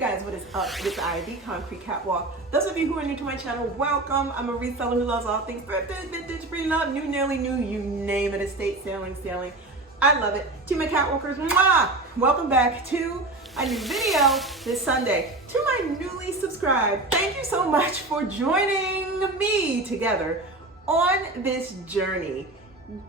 Guys, what is up? It's I, the Concrete Catwalk. Those of you who are new to my channel, welcome. I'm a reseller who loves all things thrifted, vintage, pre-loved, new, nearly new, you name it, estate sailing. I love it. To my catwalkers, mwah! Welcome back to a new video this Sunday. To my newly subscribed, thank you so much for joining me together on this journey.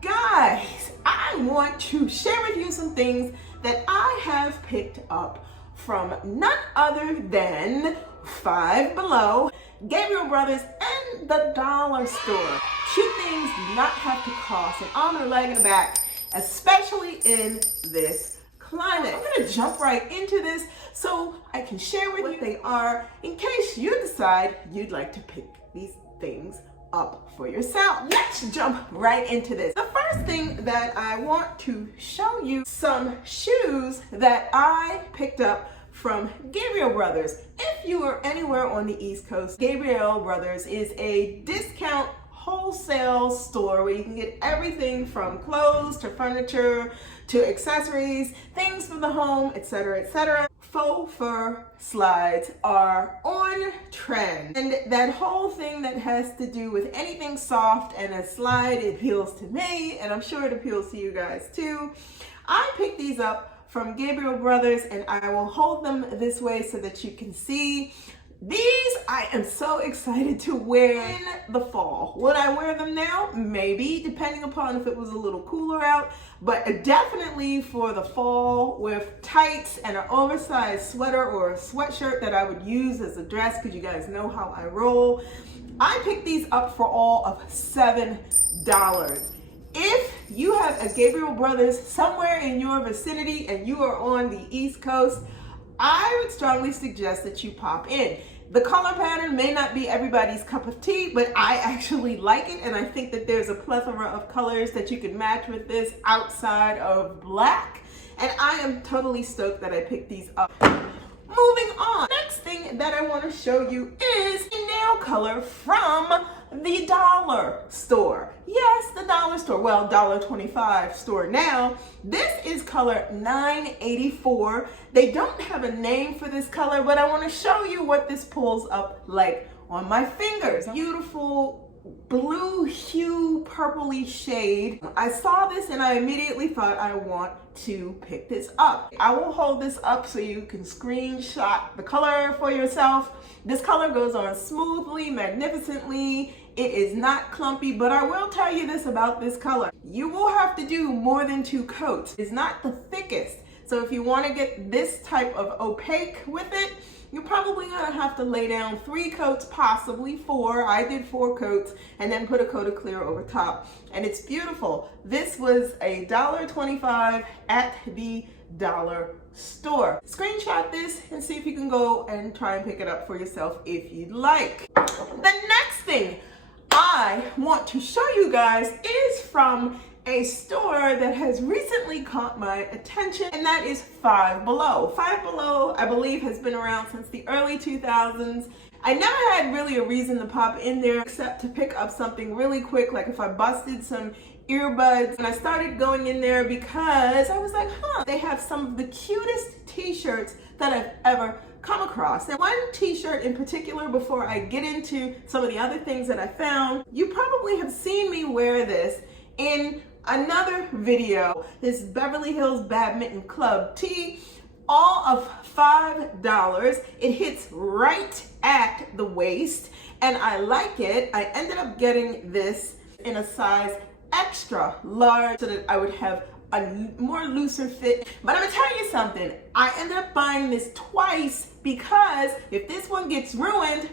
Guys, I want to share with you some things that I have picked up from none other than Five Below, Gabriel Brothers, and the dollar store. Cute things do not have to cost an arm and a leg and a back, especially in this climate. I'm gonna jump right into this so I can share with you what they are in case you decide you'd like to pick these things up for yourself. Let's jump right into this. The first thing that I want to show you some shoes that I picked up from Gabriel Brothers. If you are anywhere on the East Coast, Gabriel Brothers is a discount wholesale store where you can get everything from clothes to furniture to accessories, things for the home, etc., etc. Faux Fur Slides are on trend, and that whole thing that has to do with anything soft and a slide appeals to me, and I'm sure it appeals to you guys too. I picked these up from Gabriel Brothers, and I will hold them this way so that you can see. These I am so excited to wear in the fall. Would I wear them now? Maybe, depending upon if it was a little cooler out, but definitely for the fall with tights and an oversized sweater or a sweatshirt that I would use as a dress, because you guys know how I roll. I picked these up for all of $7. If you have a Gabriel Brothers somewhere in your vicinity and you are on the East Coast, I would strongly suggest that you pop in. The color pattern may not be everybody's cup of tea, but I actually like it, and I think that there's a plethora of colors that you can match with this outside of black, and I am totally stoked that I picked these up. Moving on, next thing that I want to show you is a nail color from the dollar store. Yes, the dollar store. Well, $1.25 store now. This is color 984. They don't have a name for this color, but I want to show you what this pulls up like on my fingers. Beautiful blue hue, purpley shade. I saw this and I immediately thought I want to pick this up. I will hold this up so you can screenshot the color for yourself. This color goes on smoothly, magnificently. It is not clumpy, but I will tell you this about this color. You will have to do more than 2 coats. It's not the thickest. So if you want to get this type of opaque with it, you're probably going to have to lay down 3 coats, possibly 4. I did 4 coats and then put a coat of clear over top. And it's beautiful. This was a $1.25 at the dollar store. Screenshot this and see if you can go and try and pick it up for yourself if you'd like. The next thing I want to show you guys is from a store that has recently caught my attention, and that is Five Below. Five Below, I believe, has been around since the early 2000s. I never had really a reason to pop in there except to pick up something really quick, like if I busted some earbuds. And I started going in there because I was like, they have some of the cutest t-shirts that I've ever come across. And one t-shirt in particular, before I get into some of the other things that I found, you probably have seen me wear this in another video, this Beverly Hills Badminton Club tee, all of $5. It hits right at the waist, and I like it. I ended up getting this in a size extra large so that I would have a more looser fit. But I'm gonna tell you something, I ended up buying this twice because if this one gets ruined,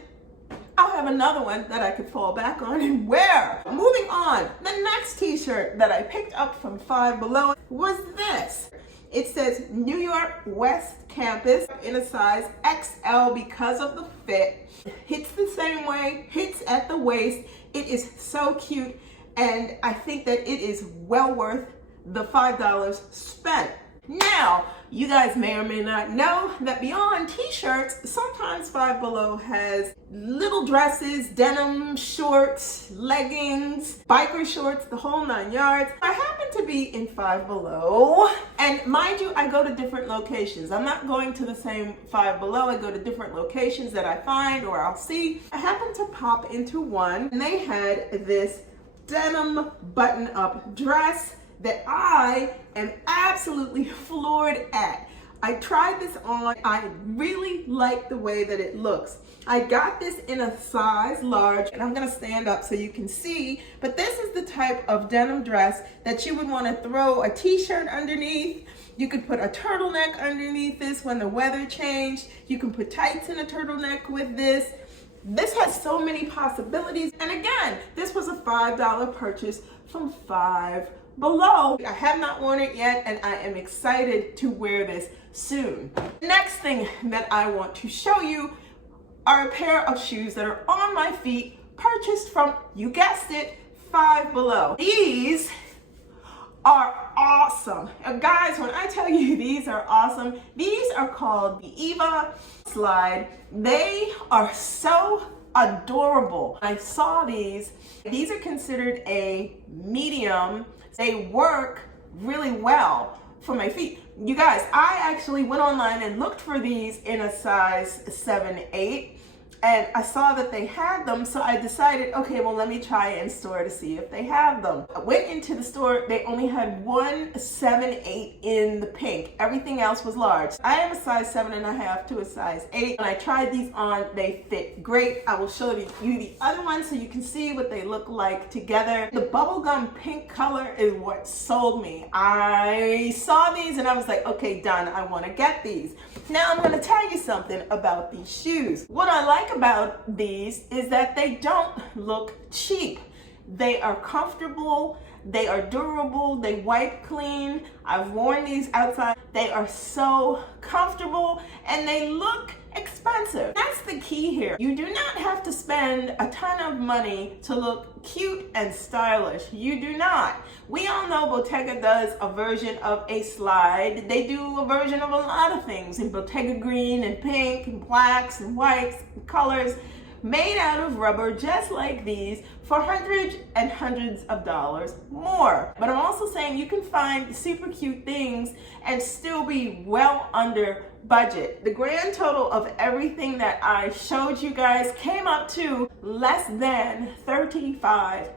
I'll have another one that I could fall back on and wear. Moving on, the next t-shirt that I picked up from Five Below was this. It says New York West Campus in a size XL because of the fit. Hits the same way, hits at the waist. It is so cute, and I think that it is well worth the $5 spent. Now, you guys may or may not know that beyond t-shirts, sometimes Five Below has little dresses, denim shorts, leggings, biker shorts, the whole 9 yards. I happen to be in Five Below. And mind you, I go to different locations. I'm not going to the same Five Below. I go to different locations that I find or I'll see. I happened to pop into one and they had this denim button-up dress that I am absolutely floored at. I tried this on. I really like the way that it looks. I got this in a size large, and I'm gonna stand up so you can see, but this is the type of denim dress that you would wanna throw a t-shirt underneath. You could put a turtleneck underneath this when the weather changed. You can put tights in a turtleneck with this. This has so many possibilities. And again, this was a $5 purchase from Five Below. I have not worn it yet, and I am excited to wear this soon. Next thing that I want to show you are a pair of shoes that are on my feet, purchased from, you guessed it, Five Below. These are awesome. And guys, when I tell you these are awesome, these are called the EVA Slide. They are so adorable. I saw these. These are considered a medium. They work really well for my feet. You guys, I actually went online and looked for these in a size 7-8, and I saw that they had them, so I decided, okay, well, let me try in store to see if they have them. I went into the store, they only had one 7-8 in the pink. Everything else was large. I am a size 7.5 to a size 8. When I tried these on, they fit great. I will show you the other ones so you can see what they look like together. The bubblegum pink color is what sold me. I saw these and I was like, okay, done, I want to get these. Now I'm going to tell you something about these shoes. What I like about these is that they don't look cheap. They are comfortable, they are durable, they wipe clean. I've worn these outside. They are so comfortable and they look expensive. That's the key here. You do not have to spend a ton of money to look cute and stylish. You do not. We all know Bottega does a version of a slide. They do a version of a lot of things in Bottega green and pink and blacks and whites and colors made out of rubber just like these for hundreds and hundreds of dollars more. But I'm also saying you can find super cute things and still be well under budget. The grand total of everything that I showed you guys came up to less than $35.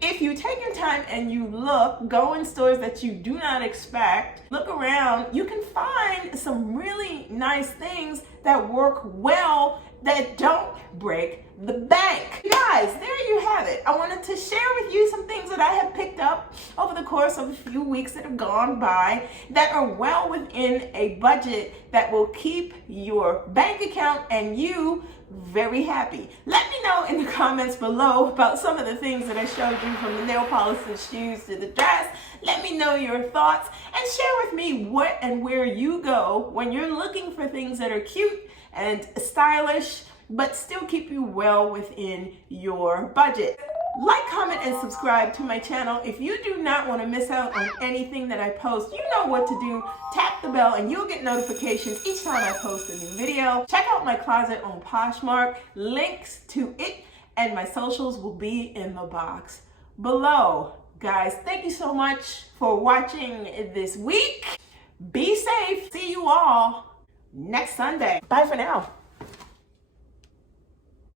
If you take your time and you look, go in stores that you do not expect, look around, you can find some really nice things that work well that don't break the bank. You guys, there you have it. I wanted to share with you some things that I have picked up over the course of a few weeks that have gone by that are well within a budget that will keep your bank account and you very happy. Let me know in the comments below about some of the things that I showed you, from the nail polish to the shoes to the dress. Let me know your thoughts and share with me what and where you go when you're looking for things that are cute and stylish but still keep you well within your budget. Like, comment, and subscribe to my channel. If you do not want to miss out on anything that I post, you know what to do. Tap the bell and you'll get notifications each time I post a new video. Check out my closet on Poshmark. Links to it and my socials will be in the box below. Guys, thank you so much for watching this week. Be safe. See you all next Sunday. Bye for now.